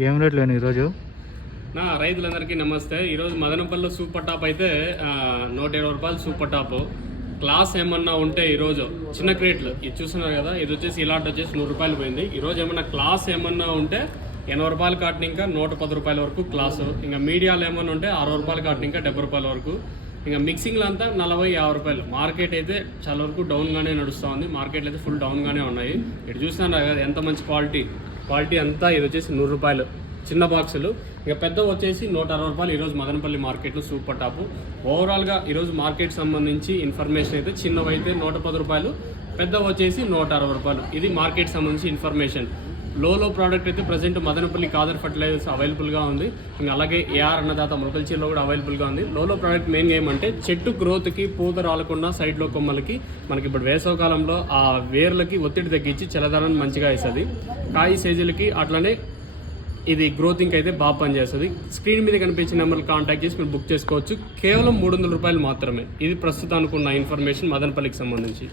ఏం రేట్లు లేని ఈరోజు? నా రైతులందరికీ నమస్తే. ఈరోజు మదనపల్లిలో సూపర్ టాప్ అయితే 120 రూపాయలు సూపర్ టాప్. క్లాస్ ఏమన్నా ఉంటే ఈరోజు చిన్న క్రేట్లు ఇది చూస్తున్నారు కదా, ఇది వచ్చేసి ఇలాంటి వచ్చేసి 100 రూపాయలు పోయింది. ఈరోజు ఏమన్నా క్లాస్ ఏమన్నా ఉంటే 80 రూపాయలు కాటిన ఇంకా 110 రూపాయల వరకు క్లాసు. ఇంకా మీడియాలు ఏమన్నా ఉంటే 60 రూపాయలు కాటిన ఇంకా 70 రూపాయల వరకు. ఇంకా మిక్సింగ్లో అంతా 40-50 రూపాయలు. మార్కెట్ అయితే చాలా వరకు డౌన్గానే నడుస్తూ ఉంది. మార్కెట్లు అయితే ఫుల్ డౌన్గానే ఉన్నాయి. ఇటు చూస్తున్నారు కదా ఎంత మంచి క్వాలిటీ అంతా. ఇది వచ్చేసి 100 రూపాయలు చిన్న బాక్సులు. ఇక పెద్ద వచ్చేసి 160 రూపాయలు ఈరోజు మదనపల్లి మార్కెట్లో సూపర్ టాప్. ఓవరాల్గా ఈరోజు మార్కెట్ సంబంధించి ఇన్ఫర్మేషన్ అయితే చిన్నవైతే 110 రూపాయలు, పెద్ద వచ్చేసి 160 రూపాయలు. ఇది మార్కెట్ సంబంధించి ఇన్ఫర్మేషన్. లో ప్రోడక్ట్ అయితే ప్రజెంట్ మదనపల్లి కాదర్ ఫర్టిలైజర్స్ అవైలబుల్గా ఉంది. ఇంకా అలాగే ఏఆర్ అన్నదాత ములకల్చీలో కూడా అవైలబుల్గా ఉంది. లో ప్రోడక్ట్ మెయిన్గా ఏమంటే చెట్టు గ్రోత్కి, పూత రాలకుండా సైడ్లో కొమ్మలకి మనకి ఇప్పుడు వేసవకాలంలో ఆ వేర్లకి ఒత్తిడి తగ్గించి చల్లదనాన్ని మంచిగా ఇస్తుంది. కాయ సైజులకి అట్లనే ఇది గ్రోతింగ్ అయితే బాగా పనిచేస్తుంది. స్క్రీన్ మీద కనిపించిన నెంబర్లు కాంటాక్ట్ చేసి మీరు బుక్ చేసుకోవచ్చు. కేవలం 300 రూపాయలు మాత్రమే. ఇది ప్రస్తుతానికి ఉన్న ఇన్ఫర్మేషన్ మదనపల్లికి సంబంధించి.